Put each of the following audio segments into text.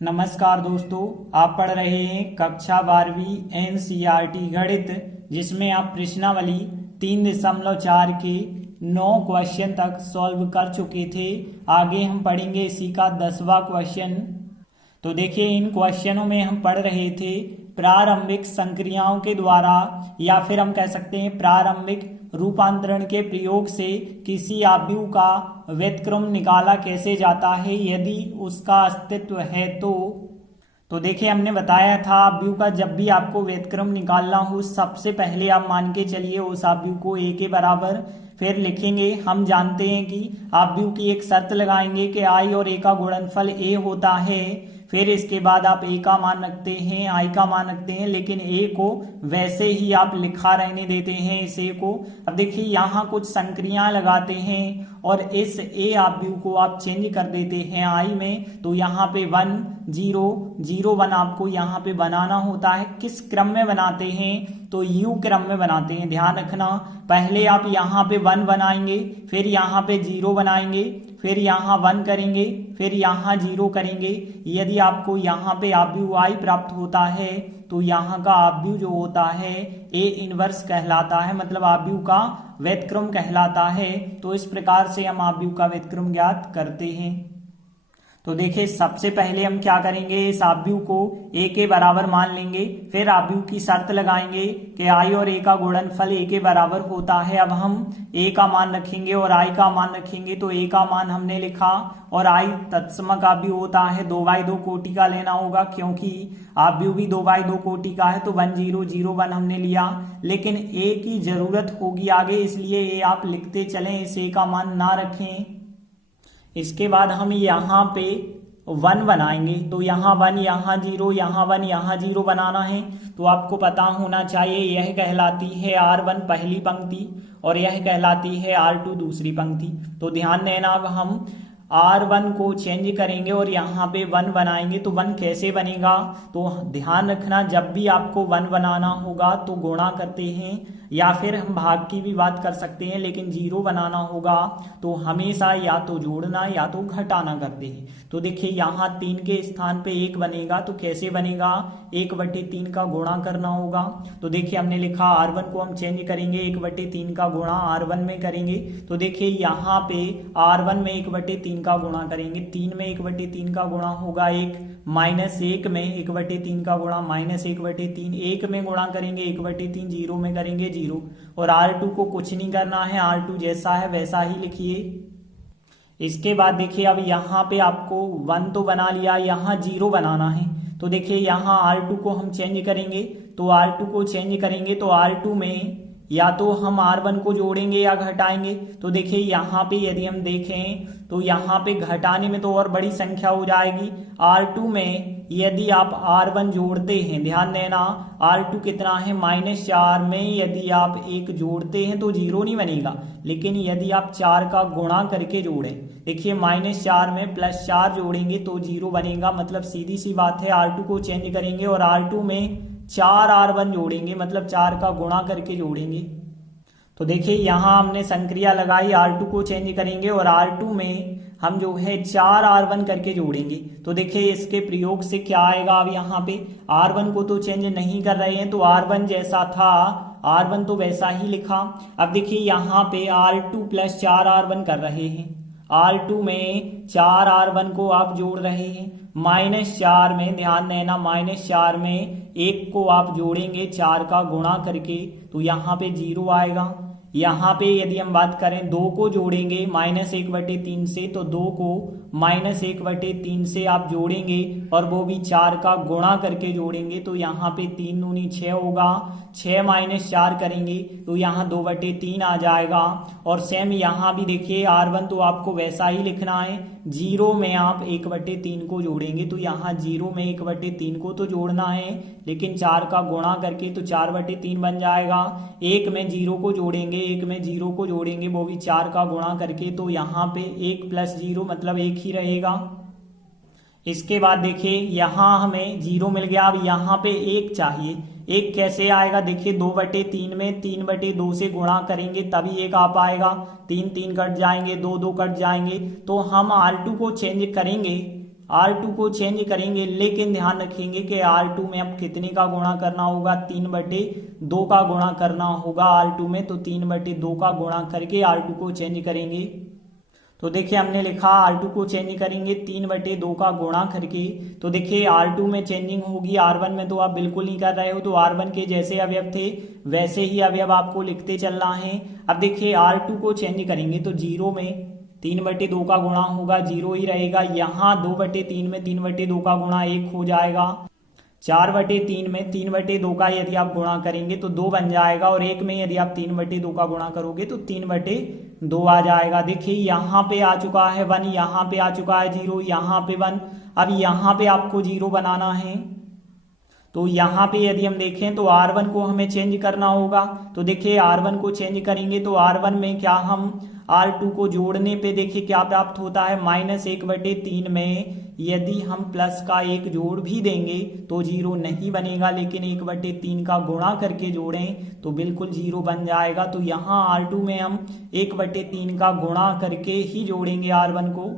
नमस्कार दोस्तों, आप पढ़ रहे हैं कक्षा 12वीं एनसीईआरटी गणित, जिसमें आप प्रश्नावली 3.4 के 9 क्वेश्चन तक सॉल्व कर चुके थे। आगे हम पढ़ेंगे इसी का 10वां क्वेश्चन। तो देखिए, इन क्वेश्चनों में हम पढ़ रहे थे प्रारंभिक संक्रियाओं के द्वारा, या फिर हम कह सकते हैं प्रारंभिक रूपांतरण के प्रयोग से किसी आव्यूह का व्युत्क्रम निकाला कैसे जाता है यदि उसका अस्तित्व है। तो देखिए, हमने बताया था आव्यूह का जब भी आपको व्युत्क्रम निकालना हो, सबसे पहले आप मान के चलिए उस आव्यूह को a के बराबर, फिर लिखेंगे। हम जानते हैं कि आव्यूह की एक शर्त लगाएंगे कि i और a का गुणनफल a होता है। फिर इसके बाद आप a का मान रखते हैं, i का मान रखते हैं, लेकिन a को वैसे ही आप लिखा रहने देते हैं इस a को। अब देखिए, यहाँ कुछ संक्रियाएं लगाते हैं और इस a आव्यूह को आप चेंज कर देते हैं i में। तो यहाँ पे 1 0 0 1 आपको यहाँ पे बनाना होता है। किस क्रम में बनाते हैं? तो u क्रम में बनाते हैं। ध्यान रखना, पहले आप यहाँ पे 1 बनाएंगे, फिर यहाँ पे 0 बनाएंगे, फिर यहाँ 1 करेंगे, फिर यहाँ 0 करेंगे। यदि आपको यहाँ पे आव्यूह i प्राप्त होता है तो यहाँ का आव्यूह जो होता है a इनवर्स कहलाता है, मतलब आव्यूह का व्युत्क्रम कहलाता है। तो इस प्रकार से हम आव्यूह का व्युत्क्रम ज्ञात करते हैं। तो देखिए, सबसे पहले हम क्या करेंगे, इस आव्यूह को a के बराबर मान लेंगे, फिर आव्यूह की शर्त लगाएंगे कि i और a का गुणनफल a के बराबर होता है। अब हम a का मान रखेंगे और i का मान रखेंगे। तो a का मान हमने लिखा और i तत्समक आव्यूह होता है, 2/2 कोटि का लेना होगा, क्योंकि आव्यूह भी 2/2 कोटि का है। तो 1 0 0 1 हमने लिया, लेकिन a की जरूरत होगी आगे, इसलिए a आप लिखते चलें, इस a का मान ना रखें। इसके बाद हम यहाँ पे 1 बनाएंगे। तो यहाँ 1, यहाँ 0, यहाँ 1, यहाँ 0 बनाना है। तो आपको पता होना चाहिए, यह कहलाती है R1 पहली पंक्ति और यह कहलाती है R2 दूसरी पंक्ति। तो ध्यान देना, अब हम R1 को चेंज करेंगे और यहाँ पे 1 बनाएंगे। तो 1 कैसे बनेगा? तो ध्यान रखना, जब भी आपको 1 बनाना होगा तो गुणा करते हैं, या फिर हम भाग की भी बात कर सकते हैं, लेकिन 0 बनाना होगा तो हमेशा या तो जोड़ना या तो घटाना करते हैं। तो देखिए, यहाँ 3 के स्थान पे 1 बनेगा, तो कैसे बनेगा? 1/3 का गुणा करना होगा। तो देखिए, हमने लिखा R1 को हम चेंज करेंगे, 1/3 का गुणा R1 में करेंगे। तो देखिए, यहाँ पे R1 में 1/3 का गुणा करेंगे, 3 में 1/3 का गुणा होगा 1, -1 में 1/3 का गुणा -1/3, 1 में गुणा करेंगे 1/3, 0 में करेंगे 0। और R2 को कुछ नहीं करना है, R2 जैसा है वैसा ही लिखिए। इसके बाद देखिए, अब यहाँ पे आपको 1 तो बना लिया, यहाँ 0 बनाना है। तो देखिए, यहाँ R2 को हम चेंज करेंगे। तो R2 को चेंज करेंगे तो R2 में या तो हम R1 को जोड़ेंगे या घटाएंगे। तो देखिए, यहाँ पे यदि हम देखें तो यहाँ पे घटाने में तो और बड़ी संख्या हो जाएगी। R2 में यदि आप R1 जोड़ते हैं, ध्यान देना, R2 कितना है -4 में यदि आप 1 जोड़ते हैं तो 0 नहीं बनेगा, लेकिन यदि आप 4 का गुणा करके जोड़ें, देखिए -4 में +4 जोड़ेंगे तो 0 बनेगा। मतलब सीधी सी बात है, R2 को चेंज करेंगे और R2 में 4 R1 जोड़ेंगे, मतलब 4 का गुणा करके जोड़ेंगे। तो देखिए, यहाँ हमने संक्रिया लगाई, R2 को चेंज करेंगे और R2 में हम जो है 4 R1 करके जोड़ेंगे। तो देखिए, इसके प्रयोग से क्या आएगा? अब यहाँ पे R1 को तो चेंज नहीं कर रहे हैं, तो R1 जैसा था R1 तो वैसा ही लिखा। अब देखिए, यहाँ पे R2 + 4 R1 कर रहे हैं, R2 में 4 R1 को आप जोड़ रहे हैं, -4 में, ध्यान देना, -4 में 1 को आप जोड़ेंगे 4 का गुणा करके, तो यहाँ पे 0 आएगा। यहाँ पे यदि हम बात करें 2 को जोड़ेंगे -1/3 से, तो 2 को -1/3 से आप जोड़ेंगे और वो भी 4 का गुणा करके जोड़ेंगे। तो यहाँ पे 3 दूनी 6 होगा, 6 - 4 करेंगे तो यहाँ 2/3 आ जाएगा। और सेम यहाँ भी देखिए, R1 तो आपको वैसा ही लिखना है, 0 में आप 1/3 को जोड़ेंगे, तो यहाँ 0 में 1/3 को तो जोड़ना है, लेकिन 4 का गुणा करके तो 4/3 बन जाएगा। 1 में 0 को जोड़ेंगे, 1 में 0 को जोड़ेंगे, वो भी 4 का गुणा करके, तो यहाँ पे 1 + 0 मतलब 1 ही रहेगा। इसके बाद देखिए, यहाँ हमें 0 मिल गया, अब यहाँ पे 1 चाहिए। 1 कैसे आएगा? देखिए, 2/3 में 3/2 से गुणा करेंगे तभी 1 आ पाएगा। 3 3 कट जाएंगे, 2 2 कट जाएंगे। तो हम R2 को चेंज करेंगे R2 को चेंज करेंगे, लेकिन ध्यान रखेंगे कि R2 में अब कितने का गुणा करना होगा, 3/2 का गुणा करना होगा R2 में। तो 3/2 का गुणा करके R2 को चेंज करेंगे। तो देखिए हमने लिखा R2 को चेंज करेंगे 3/2 का गुणा करके। तो देखिए R2 में चेंजिंग होगी, R1 में तो आप बिल्कुल नहीं कर रहे हो, तो R1 के जैसे अवयव थे वैसे ही अवयव आपको लिखते चलना है। अब देखिए R2 को चेंज करेंगे तो 0 में 3/2 का गुणा होगा, 0 ही रहेगा। यहाँ 2/3 में 3/2 का गुणा 1 हो जाएगा। 4/3 में 3/2 का यदि आप गुणा करेंगे तो 2 बन जाएगा, और 1 में यदि आप 3/2 का गुणा करोगे तो 3/2 आ जाएगा। देखिए यहाँ पे आ चुका है 1, यहाँ पे आ चुका है 0, यहाँ पे 1। अब यहाँ पे आपको 0 बनाना है। तो यहाँ पे यदि हम देखें तो R1 को हमें चेंज करना होगा। तो देखिए R1 को चेंज करेंगे तो R1 में क्या हम R2 को जोड़ने पे देखिए क्या प्राप्त होता है, -1/3 में यदि हम प्लस का 1 जोड़ भी देंगे तो 0 नहीं बनेगा, लेकिन 1/3 का गुणा करके जोड़ें तो बिल्कुल 0 बन जाएगा। तो यहाँ R2 में हम 1/3 का गुणा करके ही जोड़ेंगे R1 को।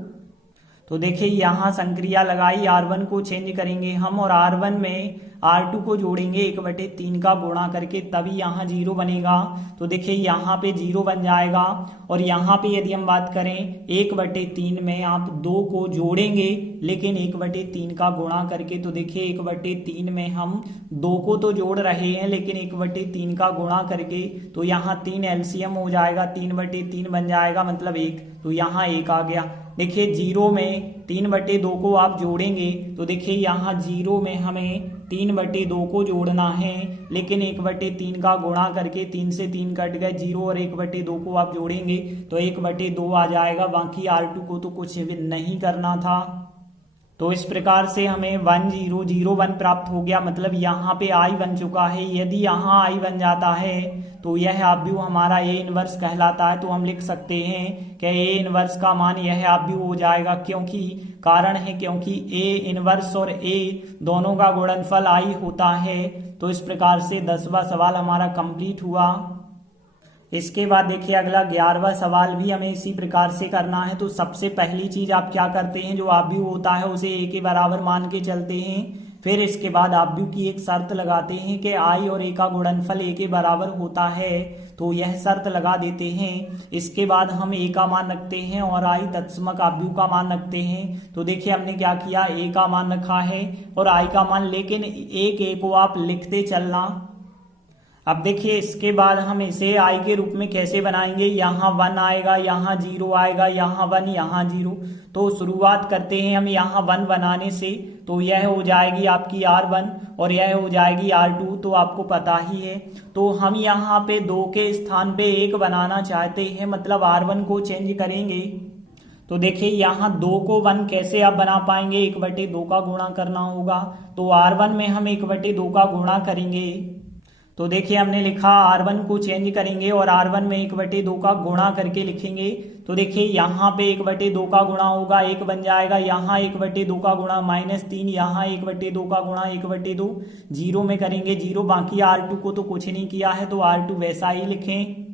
तो देखिए यहाँ संक्रिया लगाई, R1 को चेंज करेंगे हम और R1 में R2 को जोड़ेंगे 1/3 का गुणा करके, तभी यहाँ 0 बनेगा। तो देखिए यहाँ पे 0 बन जाएगा। और यहाँ पे यदि हम बात करें 1/3 में आप 2 को जोड़ेंगे, लेकिन 1/3 का गुणा करके। तो देखिए 1/3 में हम 2 को तो जोड़ रहे हैं, लेकिन 1/3 का गुणा करके तो यहाँ 3 LCM हो जाएगा, 3/3 बन जाएगा, मतलब 1। तो यहाँ 1 आ गया। देखिए 0 में 3/2 को आप जोड़ेंगे तो देखिए यहाँ 0 में हमें 3/2 को जोड़ना है, लेकिन 1/3 का गुणा करके 3 से 3 कट गए, 0 और 1/2 को आप जोड़ेंगे तो 1/2 आ जाएगा। बाकी R2 को तो कुछ भी नहीं करना था। तो इस प्रकार से हमें 1001 प्राप्त हो गया, मतलब यहाँ पे I बन चुका है। यदि यहाँ I बन जाता है तो यह आव्यूह हमारा A इनवर्स कहलाता है। तो हम लिख सकते हैं कि A इनवर्स का मान यह आव्यूह हो जाएगा, क्योंकि कारण है क्योंकि A इनवर्स और A दोनों का गुणनफल I होता है। तो इस प्रकार से 10वां सवाल हमारा कंप्लीट हुआ। इसके बाद देखिए अगला 11वां सवाल भी हमें इसी प्रकार से करना है। तो सबसे पहली चीज आप क्या करते हैं, जो आव्यूह होता है उसे A के बराबर मान के चलते हैं। फिर इसके बाद आव्यूह की एक शर्त लगाते हैं कि I और A का गुणनफल A के बराबर होता है, तो यह शर्त लगा देते हैं। इसके बाद हम A का मान रखते हैं और I तत्समक आव्यूह का मान रखते हैं। तो देखिए हमने क्या किया, A का मान रखा है और I का मान, लेकिन एक A को आप लिखते चलना। अब देखिए इसके बाद हम इसे I के रूप में कैसे बनाएंगे, यहाँ 1 आएगा, यहाँ 0 आएगा, यहाँ 1, यहाँ 0। तो शुरुआत करते हैं हम यहाँ 1 बनाने से। तो यह हो जाएगी आपकी R1 और यह हो जाएगी R2, तो आपको पता ही है। तो हम यहाँ पे 2 के स्थान पे 1 बनाना चाहते हैं, मतलब R1 को चेंज करेंगे। तो देखिए यहाँ 2 को 1 कैसे आप बना पाएंगे, 1/2 का गुणा करना होगा। तो R1 में हम 1/2 का गुणा करेंगे। तो देखिए हमने लिखा R1 को चेंज करेंगे और R1 में 1/2 का गुणा करके लिखेंगे। तो देखिए यहाँ पे 1/2 का गुणा होगा, 1 बन जाएगा। यहाँ 1/2 का गुणा -3, यहाँ 1/2 का गुणा 1/2, 0 में करेंगे 0। बाकी R2 को तो कुछ नहीं किया है, तो R2 वैसा ही लिखें।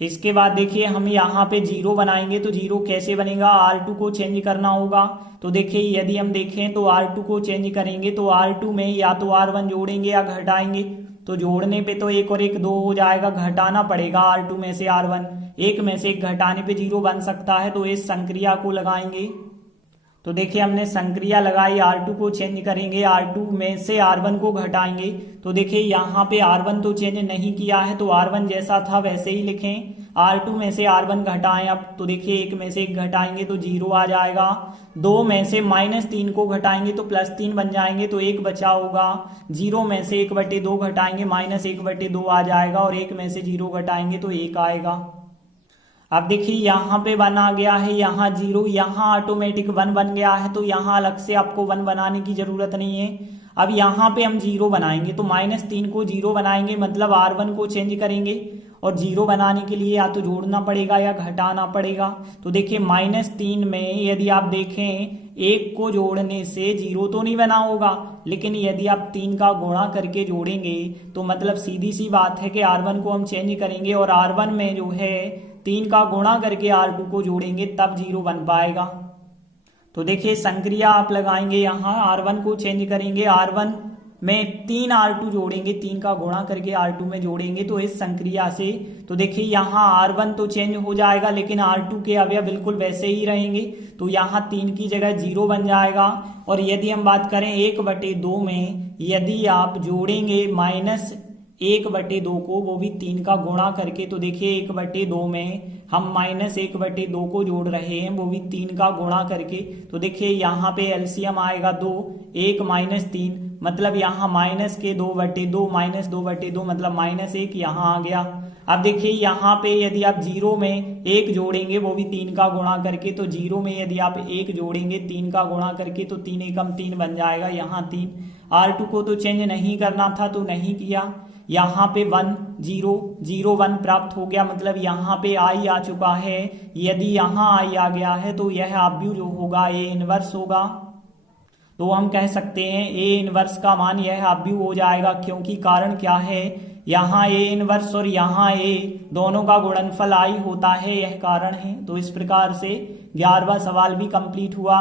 इसके बाद देखिए हम यहाँ पे 0 बनाएंगे। तो 0 कैसे बनेगा, R2 को चेंज करना होगा। तो देखिए यदि हम देखें तो R2 को चेंज करेंगे तो R2 में या तो R1 जोड़ेंगे या घटाएंगे। तो जोड़ने पे तो 1 और 1 2 हो जाएगा, घटाना पड़ेगा R2 में से R1, 1 में से 1 घटाने पे 0 बन सकता है। तो इस संक्रिया को लगाएंगे। तो देखिए हमने संक्रिया लगाई, R2 को चेंज करेंगे, R2 में से R1 को घटाएंगे। तो देखिए यहाँ पे R1 तो चेंज नहीं किया है, तो R1 जैसा था वैसे ही लिखें। R2 में से R1 घटाएं अब। तो देखिए 1 में से 1 घटाएंगे तो 0 आ जाएगा। 2 में से -3 को घटाएंगे तो +3 बन जाएंगे, तो 1 बचा होगा। 0 में से 1/2 घटाएंगे, -1/2 आ जाएगा, और 1 में से 0 घटाएंगे तो 1 आएगा। अब देखिए यहाँ पे 1 आ गया है, यहाँ 0, यहाँ ऑटोमेटिक 1 बन गया है। तो यहाँ अलग से आपको 1 बनाने की जरूरत नहीं है। अब यहाँ पे हम 0 बनाएंगे, तो -3 को 0 बनाएंगे, मतलब R1 को चेंज करेंगे। और 0 बनाने के लिए या तो जोड़ना पड़ेगा या घटाना पड़ेगा। तो देखिए -3 में यदि आप देखें 1 को जोड़ने से 0 तो नहीं बना होगा, लेकिन यदि आप 3 का गुणा करके जोड़ेंगे तो मतलब सीधी सी बात है कि R1 को हम चेंज करेंगे और R1 में जो है 3 का गुणा करके R2 को जोड़ेंगे, तब 0 बन पाएगा। तो देखिए संक्रिया आप लगाएंगे, यहाँ R1 को चेंज करेंगे, R1 में 3 R2 जोड़ेंगे, 3 का गुणा करके R2 में जोड़ेंगे तो इस संक्रिया से, तो देखिए यहाँ R1 तो चेंज हो जाएगा लेकिन R2 के अवयव बिल्कुल वैसे ही रहेंगे, तो यहाँ 3 की जगह 0 बन जाएगा। और यदि हम बात करें 1/2 में, यदि आप जोड़ेंगे -1/2 को, वो भी 3 का गुणा करके, तो देखिए 1/2 में हम -1/2 को जोड़ रहे हैं, वो भी 3 का गुणा करके, तो देखिए यहाँ पे एलसीएम आएगा 2, 1 - 3 मतलब यहाँ माइनस के 2/2 -2/2 मतलब -1 यहाँ आ गया। अब देखिए यहाँ पे यदि आप 0 में 1 जोड़ेंगे, वो भी 3 का गुणा करके, तो 0 में यदि आप 1 जोड़ेंगे 3 का गुणा करके, तो 3 एकम 3 बन जाएगा, यहाँ 3। R2 को तो चेंज नहीं करना था तो नहीं किया, यहाँ पे 1 0 0 1 प्राप्त हो गया, मतलब यहाँ पे I आ चुका है। यदि यहाँ I आ गया है तो यह आव्यूह जो होगा A इनवर्स होगा, तो हम कह सकते हैं A इनवर्स का मान यह आव्यूह हो जाएगा, क्योंकि कारण क्या है, यहाँ A इनवर्स और यहाँ A दोनों का गुणनफल I होता है, यह कारण है। तो इस प्रकार से 11वां सवाल भी कंप्लीट हुआ।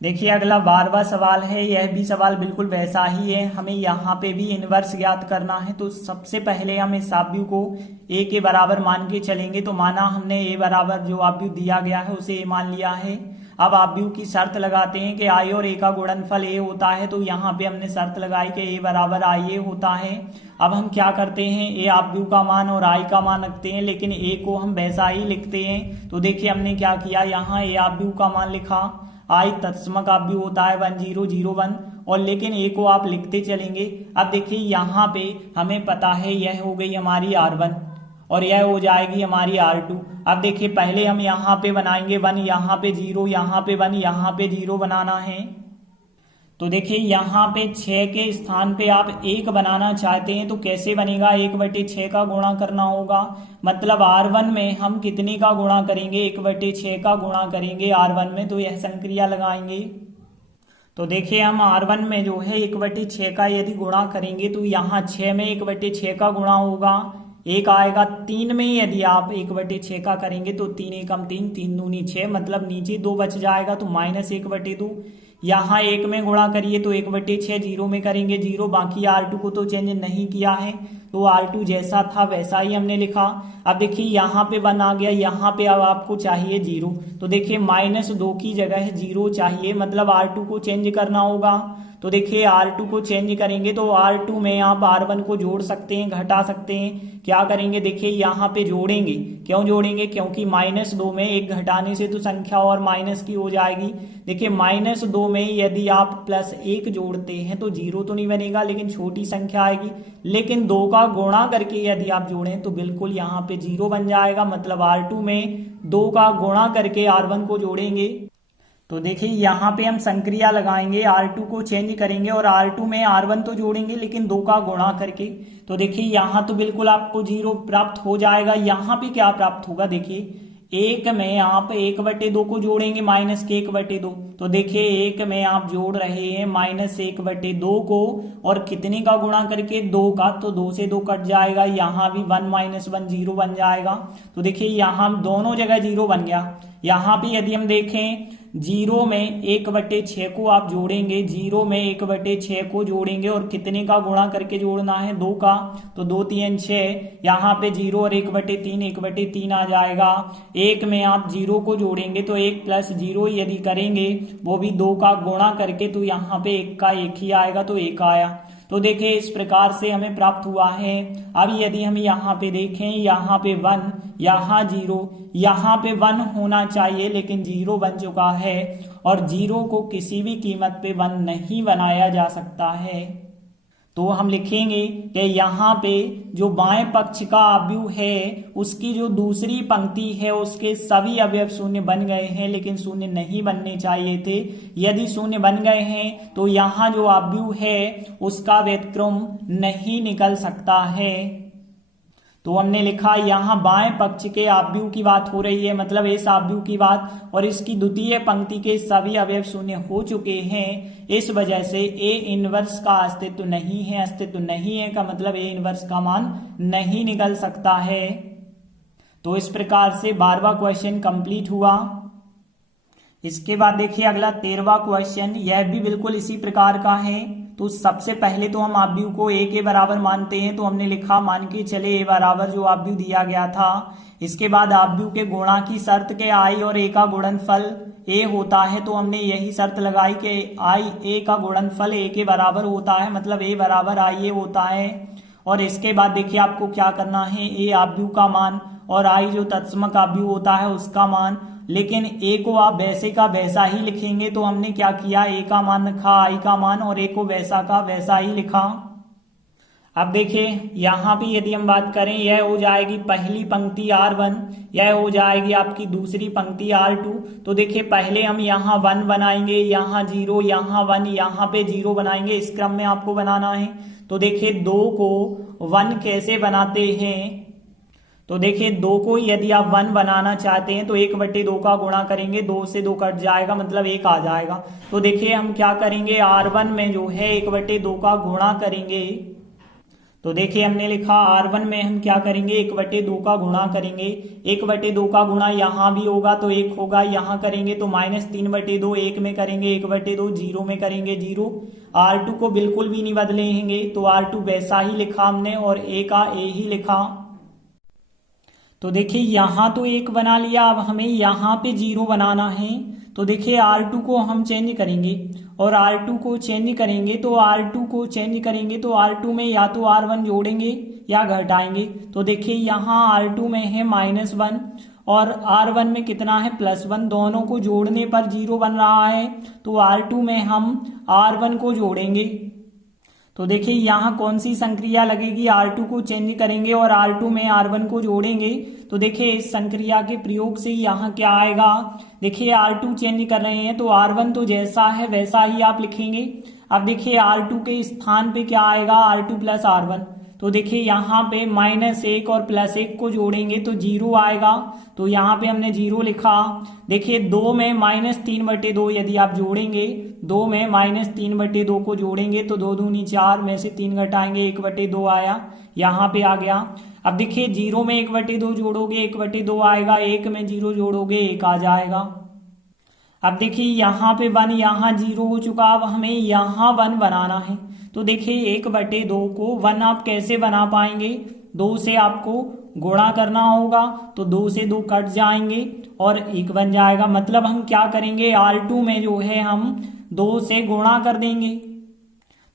देखिए अगला 12वां सवाल है, यह भी सवाल बिल्कुल वैसा ही है, हमें यहाँ पे भी इनवर्स ज्ञात करना है। तो सबसे पहले हम इस आव्यूह को A के बराबर मान के चलेंगे, तो माना हमने A बराबर जो आव्यूह दिया गया है उसे A मान लिया है। अब आव्यूह की शर्त लगाते हैं कि I और A का गुणनफल A होता है, तो यहाँ पे हमने शर्त लगाई कि A बराबर IA होता है। अब हम क्या करते हैं, A आव्यूह का मान और I का मान रखते हैं, लेकिन A को हम वैसा ही लिखते हैं। तो देखिए हमने क्या किया, यहाँ A आव्यूह का मान लिखा, I तत्समक आव्यूह होता है 1 0 0 1, और लेकिन A को आप लिखते चलेंगे। अब देखिए यहाँ पे हमें पता है यह हो गई हमारी R1 और यह हो जाएगी हमारी R2। अब देखिए पहले हम यहाँ पे बनाएंगे 1, यहाँ पे 0, यहाँ पे 1, यहाँ पे 0 बनाना है। तो देखिए यहाँ पे 6 के स्थान पे आप 1 बनाना चाहते हैं, तो कैसे बनेगा, 1/6 का गुणा करना होगा, मतलब R1 में हम कितने का गुणा करेंगे, 1/6 का गुणा करेंगे R1 में, तो यह संक्रिया लगाएंगे। तो देखिए हम R1 में जो है 1/6 का यदि गुणा करेंगे, तो यहाँ 6 में 1/6 का गुणा होगा, 1 आएगा। 3 में यदि आप 1/6 का करेंगे तो 3 एकम 3, 3 दूनी 6, मतलब नीचे 2 बच जाएगा, तो -1/2। यहाँ 1 में गुणा करिए तो 1/6, 0 में करेंगे 0, बाकी R2 को तो चेंज नहीं किया है, तो R2 जैसा था वैसा ही हमने लिखा। अब देखिए यहाँ पे 1 आ गया, यहाँ पे अब आपको चाहिए 0, तो देखिए -2 की जगह 0 चाहिए, मतलब R2 को चेंज करना होगा। तो देखिए R2 को चेंज करेंगे तो R2 में आप R1 को जोड़ सकते हैं, घटा सकते हैं। क्या करेंगे, देखिए यहाँ पे जोड़ेंगे, क्यों जोड़ेंगे, क्योंकि -2 में 1 घटाने से तो संख्या और माइनस की हो जाएगी। देखिए -2 में यदि आप +1 जोड़ते हैं तो 0 तो नहीं बनेगा, लेकिन छोटी संख्या आएगी, लेकिन 2 का गुणा करके यदि आप जोड़ें तो बिल्कुल यहाँ पे 0 बन जाएगा, मतलब R2 में 2 का गुणा करके R1 को जोड़ेंगे। तो देखिए यहाँ पे हम संक्रिया लगाएंगे, R2 को चेंज करेंगे और R2 में R1 तो जोड़ेंगे लेकिन 2 का गुणा करके। तो देखिए यहाँ तो बिल्कुल आपको 0 प्राप्त हो जाएगा। यहाँ पे क्या प्राप्त होगा, देखिए 1 में आप 1/2 को जोड़ेंगे, -1/2, तो देखिए 1 में आप जोड़ रहे हैं -1/2 को, और कितने का गुणा करके, 2 का, तो 2 से 2 कट जाएगा, यहाँ भी 1 - 1 0 बन जाएगा। तो देखिए यहाँ दोनों जगह 0 बन गया। यहाँ भी यदि हम देखें 0 में 1/6 को आप जोड़ेंगे, 0 में 1/6 को जोड़ेंगे और कितने का गुणा करके जोड़ना है, 2 का, तो 2 3 6, यहाँ पे 0 और 1/3 1/3 आ जाएगा। 1 में आप 0 को जोड़ेंगे तो 1 + 0 यदि करेंगे, वो भी 2 का गुणा करके, तो यहाँ पे 1 का 1 ही आएगा, तो 1 आया। तो देखिए इस प्रकार से हमें प्राप्त हुआ है। अब यदि हम यहाँ पे देखें, यहाँ पे 1, यहाँ 0, यहाँ पे 1 होना चाहिए लेकिन 0 बन चुका है, और 0 को किसी भी कीमत पे 1 नहीं बनाया जा सकता है। तो हम लिखेंगे कि यहाँ पे जो बाएं पक्ष का आव्यूह है उसकी जो दूसरी पंक्ति है उसके सभी अवयव शून्य बन गए हैं, लेकिन शून्य नहीं बनने चाहिए थे। यदि शून्य बन गए हैं तो यहाँ जो आव्यूह है उसका व्युत्क्रम नहीं निकल सकता है। तो हमने लिखा यहाँ बाएं पक्ष के आव्यूह की बात हो रही है, मतलब इस आव्यूह की बात, और इसकी द्वितीय पंक्ति के सभी अवयव शून्य हो चुके हैं। इस वजह से A इनवर्स का अस्तित्व नहीं है। अस्तित्व नहीं है का मतलब A इनवर्स का मान नहीं निकल सकता है। तो इस प्रकार से 12वां क्वेश्चन कंप्लीट हुआ। इसके बाद देखिए अगला 13वां क्वेश्चन, यह भी बिल्कुल इसी प्रकार का है। तो सबसे पहले तो हम आव्यूह को a के बराबर मानते हैं, तो हमने लिखा मान के चले a बराबर जो आव्यूह दिया गया था। इसके बाद आव्यूह के गुणा की शर्त के i और a का गुणनफल a होता है, तो हमने यही शर्त लगाई कि i a का गुणनफल a के बराबर होता है, मतलब a बराबर i a होता है। और इसके बाद देखिए आपको क्या करना है, a आव्यूह का मान और i जो तत्समक आव्यूह होता है उसका मान, लेकिन a को आप वैसे का वैसा ही लिखेंगे। तो हमने क्या किया, a का मान लिखा, i का मान, और a को वैसा का वैसा ही लिखा। अब देखिए यहाँ पे यदि हम बात करें, यह हो जाएगी पहली पंक्ति R1, यह हो जाएगी आपकी दूसरी पंक्ति R2। तो देखिए पहले हम यहाँ 1 बनाएंगे, यहाँ 0, यहाँ 1, यहाँ पे 0 बनाएंगे, इस क्रम में आपको बनाना है। तो देखिए 2 को 1 कैसे बनाते हैं, तो देखिए 2 को यदि आप 1 बनाना चाहते हैं तो 1/2 का गुणा करेंगे, 2 से 2 कट जाएगा, मतलब 1 आ जाएगा। तो देखिए हम क्या करेंगे, R1 में जो है 1/2 का गुणा करेंगे। तो देखिए हमने लिखा R1 में हम क्या करेंगे, 1/2 का गुणा करेंगे। 1/2 का गुणा यहाँ भी होगा तो 1 होगा, यहाँ करेंगे तो -3/2, 1 में करेंगे 1/2, 0 में करेंगे 0। R2 को बिल्कुल भी नहीं बदलेंगे, तो R2 वैसा ही लिखा हमने और a का a ही लिखा। तो देखिए यहाँ तो 1 बना लिया, अब हमें यहाँ पे 0 बनाना है। तो देखिए R2 को हम चेंज करेंगे, और R2 को चेंज करेंगे तो R2 में या तो R1 जोड़ेंगे या घटाएंगे। तो देखिए यहाँ R2 में है -1 और R1 में कितना है +1, दोनों को जोड़ने पर 0 बन रहा है। तो R2 में हम R1 को जोड़ेंगे। तो देखिए यहाँ कौन सी संक्रिया लगेगी, R2 को चेंज करेंगे और R2 में R1 को जोड़ेंगे। तो देखिए इस संक्रिया के प्रयोग से यहाँ क्या आएगा, देखिए R2 चेंज कर रहे हैं तो R1 तो जैसा है वैसा ही आप लिखेंगे। अब देखिए R2 के स्थान पे क्या आएगा, R2 + R1। तो देखिए यहाँ पे -1 और +1 को जोड़ेंगे तो 0 आएगा, तो यहाँ पे हमने 0 लिखा। देखिए 2 में -3/2 यदि आप जोड़ेंगे, 2 में -3/2 को जोड़ेंगे तो 2 दूनी 4 में से 3 घटाएंगे 1/2 आया, यहाँ पे आ गया। अब देखिए 0 में 1/2 जोड़ोगे 1/2 आएगा, 1 में 0 जोड़ोगे 1 आ जाएगा। अब देखिए यहाँ पे 1, यहाँ 0 हो चुका, अब हमें यहाँ 1 बनाना है। तो देखिए 1/2 को 1 आप कैसे बना पाएंगे, 2 से आपको गुणा करना होगा, तो 2 से 2 कट जाएंगे और 1 बन जाएगा। मतलब हम क्या करेंगे, R2 में जो है हम 2 से गुणा कर देंगे।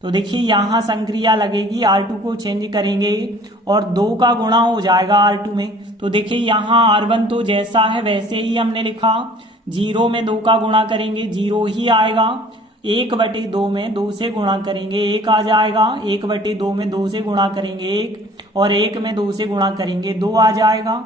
तो देखिए यहाँ संक्रिया लगेगी, R2 को चेंज करेंगे और 2 का गुणा हो जाएगा R2 में। तो देखिए यहाँ R1 तो जैसा है वैसे ही हमने लिखा, 0 में 2 का गुणा करेंगे 0 ही आएगा, 1/2 में 2 से गुणा करेंगे 1 आ जाएगा, 1/2 में 2 से गुणा करेंगे 1 और 1 में 2 से गुणा करेंगे 2 आ जाएगा।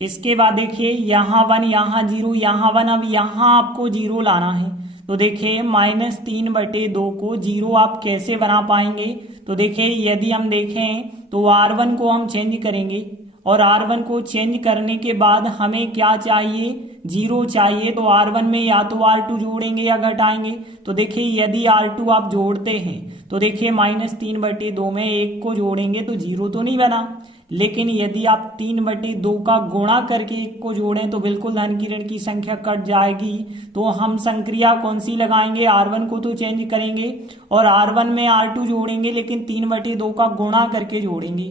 इसके बाद देखिए यहाँ 1, यहाँ 0, यहाँ 1, अब यहाँ आपको 0 लाना है। तो देखिए -3/2 को 0 आप कैसे बना पाएंगे, तो देखिए यदि हम देखें तो R1 को हम चेंज करेंगे और R1 को चेंज करने के बाद हमें क्या चाहिए, 0 चाहिए। तो R1 में या तो R2 जोड़ेंगे या घटाएंगे। तो देखिए यदि R2 आप जोड़ते हैं तो देखिए -3/2 में 1 को जोड़ेंगे तो 0 तो नहीं बना, लेकिन यदि आप 3/2 का गुणा करके 1 को जोड़ें तो बिल्कुल धन की ऋण की संख्या कट जाएगी। तो हम संक्रिया कौन सी लगाएंगे, R1 को तो चेंज करेंगे और R1 में R2 जोड़ेंगे, लेकिन 3/2 का गुणा करके जोड़ेंगे।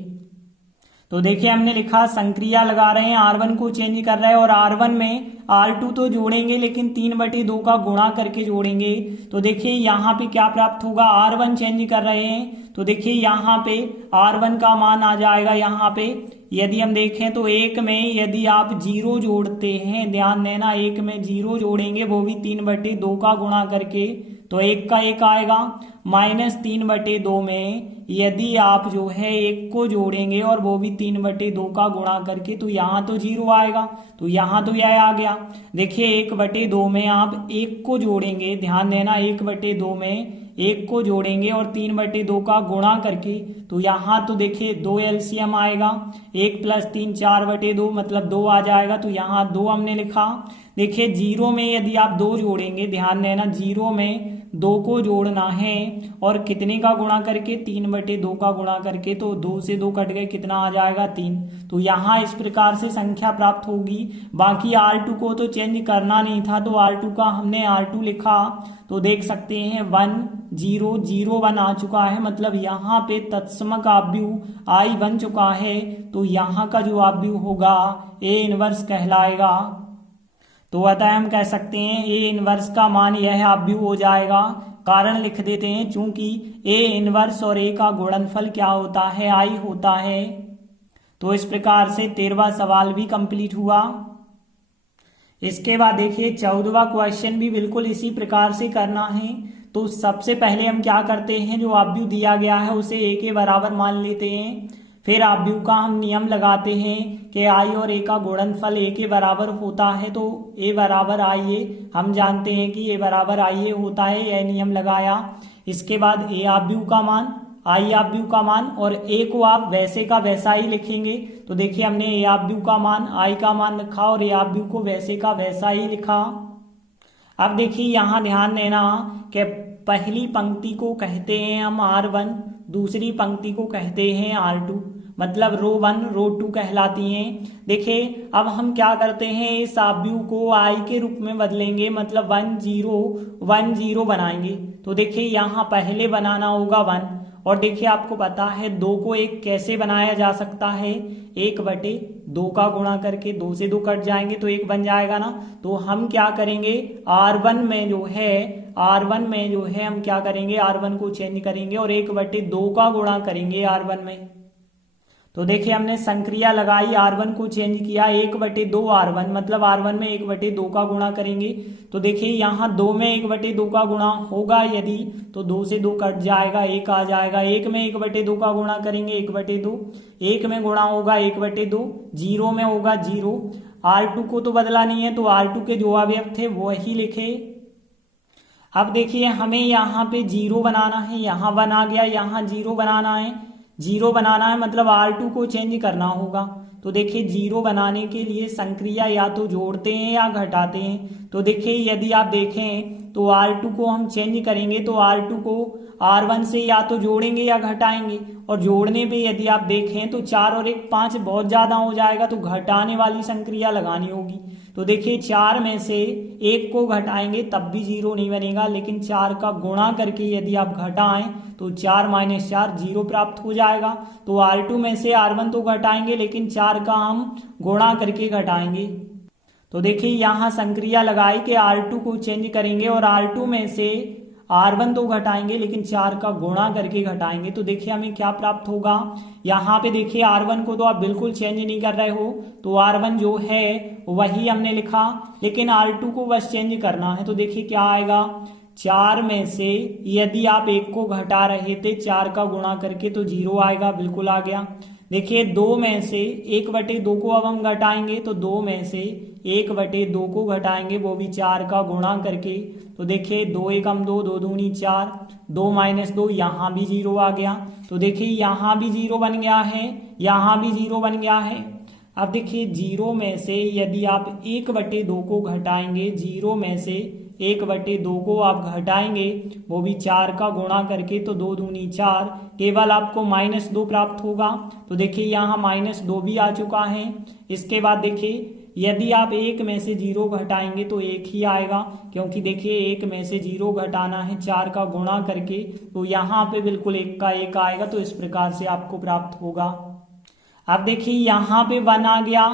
तो देखिए हमने लिखा संक्रिया लगा रहे हैं, R1 को चेंज कर रहे हैं और R1 में R2 तो जोड़ेंगे लेकिन 3/2 का गुणा करके जोड़ेंगे। तो देखिए यहाँ पे क्या प्राप्त होगा, R1 चेंज कर रहे हैं तो देखिए यहाँ पे R1 का मान आ जाएगा। यहाँ पे यदि हम देखें तो 1 में यदि आप 0 जोड़ते हैं, ध्यान देना 1 में 0 जोड़ेंगे वो भी 3/2 का गुणा करके, तो 1 का 1 आएगा। -3/2 में यदि आप जो है 1 को जोड़ेंगे और वो भी 3/2 का गुणा करके, तो यहाँ तो 0 आएगा, तो यहाँ तो यह आ गया। देखिए 1/2 में आप 1 को जोड़ेंगे, ध्यान देना 1/2 में 1 को जोड़ेंगे और 3/2 का गुणा करके, तो यहाँ तो देखिए 2 एलसीएम आएगा, 1 + 3 4/2 मतलब 2 आ जाएगा, तो यहाँ 2 हमने लिखा। देखिए 0 में यदि आप 2 जोड़ेंगे, ध्यान देना 0 में 2 को जोड़ना है और कितने का गुणा करके 3/2 का गुणा करके, तो 2 से 2 कट गए, कितना आ जाएगा 3। तो यहाँ इस प्रकार से संख्या प्राप्त होगी। बाकी R2 को तो चेंज करना नहीं था, तो R2 का हमने R2 लिखा, तो देख सकते हैं 1 0 0 1 आ चुका है, मतलब यहाँ पे तत्समक आव्यूह I बन चुका है। तो यहाँ का जो आव्यूह होगा A इनवर्स कहलाएगा। तो अतः हम कह सकते हैं A इनवर्स का मान यह आव्यूह हो जाएगा। कारण लिख देते हैं, चूंकि A इनवर्स और A का गुणनफल क्या होता है, I होता है। तो इस प्रकार से 13वां सवाल भी कंप्लीट हुआ। इसके बाद देखिए 14वां क्वेश्चन भी बिल्कुल इसी प्रकार से करना है। तो सबसे पहले हम क्या करते हैं, जो आव्यूह दिया गया है उसे A के बराबर मान लेते हैं। फिर आव्यूह का हम नियम लगाते हैं कि I और A का गुणनफल A के बराबर होता है, तो A बराबर IA हम जानते हैं कि A बराबर IA होता है, यह नियम लगाया। इसके बाद A आव्यूह का मान, I आव्यूह का मान, और A को आप वैसे का वैसा ही लिखेंगे। तो देखिए हमने A आव्यूह का मान, I का मान लिखा और A आव्यूह को वैसे का वैसा ही लिखा। अब देखिए यहाँ ध्यान देना कि पहली पंक्ति को कहते हैं हम R1, दूसरी पंक्ति को कहते हैं R2, मतलब रो 1 रो 2 कहलाती हैं। देखिए अब हम क्या करते हैं, इस आव्यूह को I के रूप में बदलेंगे, मतलब 1 0 1 0 बनाएंगे। तो देखिए यहाँ पहले बनाना होगा 1, और देखिए आपको पता है 2 को 1 कैसे बनाया जा सकता है, 1/2 का गुणा करके, 2 से 2 कट जाएंगे तो 1 बन जाएगा ना। तो हम क्या करेंगे, R1 में जो है हम क्या करेंगे, R1 को चेंज करेंगे और 1/2 का गुणा करेंगे R1 में। तो देखिए हमने संक्रिया लगाई, R1 को चेंज किया, 1/2 R1, मतलब R1 में 1/2 का गुणा करेंगे। तो देखिए यहाँ 2 में 1/2 का गुणा होगा यदि, तो 2 से 2 कट जाएगा, 1 आ जाएगा। 1 में 1/2 का गुणा करेंगे, 1/2, 1 में गुणा होगा 1/2, 0 में होगा 0। R2 को तो बदला नहीं है, तो R2 के जो अवयव थे वो ही लिखे। अब देखिए हमें यहाँ पे 0 बनाना है, यहाँ 1 आ गया, यहाँ 0 बनाना है, 0 बनाना है, मतलब R2 को चेंज करना होगा। तो देखिए 0 बनाने के लिए संक्रिया या तो जोड़ते हैं या घटाते हैं। तो देखिए यदि आप देखें तो R2 को हम चेंज करेंगे, तो R2 को R1 से या तो जोड़ेंगे या घटाएंगे, और जोड़ने पे यदि आप देखें तो 4 और 1 5 बहुत ज्यादा हो जाएगा, तो घटाने वाली संक्रिया लगानी होगी। तो देखिए 4 में से 1 को घटाएंगे तब भी 0 नहीं बनेगा, लेकिन 4 का गुणा करके यदि आप घटाएं तो 4 - 4 0 प्राप्त हो जाएगा। तो R2 में से R1 तो घटाएंगे, लेकिन 4 का हम गुणा करके घटाएंगे। तो देखिए यहाँ संक्रिया लगाई कि R2 को चेंज करेंगे और R2 में से R1 तो घटाएंगे, लेकिन 4 का गुणा करके घटाएंगे। तो देखिए हमें क्या प्राप्त होगा, यहाँ पे देखिए R1 को तो आप बिल्कुल चेंज नहीं कर रहे हो, तो R1 जो है वही हमने लिखा, लेकिन R2 को बस चेंज करना है। तो देखिए क्या आएगा, 4 में से यदि आप 1 को घटा रहे थे 4 का गुणा करके, तो 0 आएगा, बिल्कुल आ गया। देखिए 2 में से 1/2 को अब हम घटाएंगे, तो 2 में से 1/2 को घटाएंगे, वो भी 4 का गुणा करके। तो देखिए 2 1 2, 2 दूनी 4, 2 - 2, यहाँ भी 0 आ गया। तो देखिए यहाँ भी 0 बन गया है, यहाँ भी 0 बन गया है। अब देखिए 0 में से यदि आप 1/2 को घटाएंगे, 0 में से 1/2 को आप घटाएंगे, वो भी 4 का गुणा करके, तो 2 दूनी 4, केवल आपको -2 प्राप्त होगा। तो देखिए यहाँ -2 भी आ चुका है। इसके बाद देखिए यदि आप 1 में से 0 घटाएंगे तो 1 ही आएगा, क्योंकि देखिए 1 में से 0 घटाना है 4 का गुणा करके, तो यहाँ पे बिल्कुल 1 का 1 आएगा। तो इस प्रकार से आपको प्राप्त होगा। अब देखिए यहाँ पे 1 आ गया,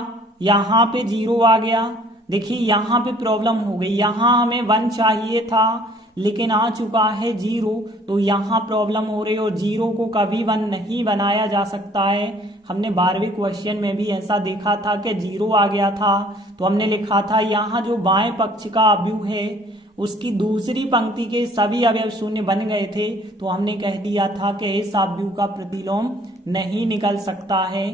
यहाँ पे 0 आ गया। देखिए यहाँ पे प्रॉब्लम हो गई, यहाँ हमें 1 चाहिए था लेकिन आ चुका है 0, तो यहाँ प्रॉब्लम हो रही है। और 0 को कभी 1 नहीं बनाया जा सकता है। हमने 12वें क्वेश्चन में भी ऐसा देखा था कि 0 आ गया था, तो हमने लिखा था यहाँ जो बाएं पक्ष का आव्यूह है उसकी दूसरी पंक्ति के सभी अवयव शून्य बन गए थे, तो हमने कह दिया था कि इस आव्यूह का प्रतिलोम नहीं निकल सकता है।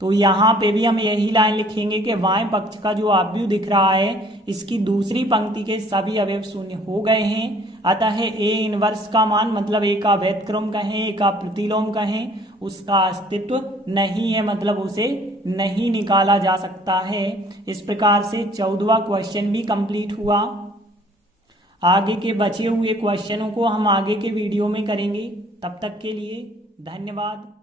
तो यहाँ पे भी हम यही लाइन लिखेंगे कि बाएं पक्ष का जो आव्यूह दिख रहा है इसकी दूसरी पंक्ति के सभी अवयव शून्य हो गए हैं, अतः A इनवर्स का मान, मतलब A का व्यतक्रम कहें, A का प्रतिलोम कहें, उसका अस्तित्व नहीं है, मतलब उसे नहीं निकाला जा सकता है। इस प्रकार से 14वां क्वेश्चन भी कंप्लीट हुआ। आगे के बचे हुए क्वेश्चनों को हम आगे के वीडियो में करेंगे। तब तक के लिए धन्यवाद।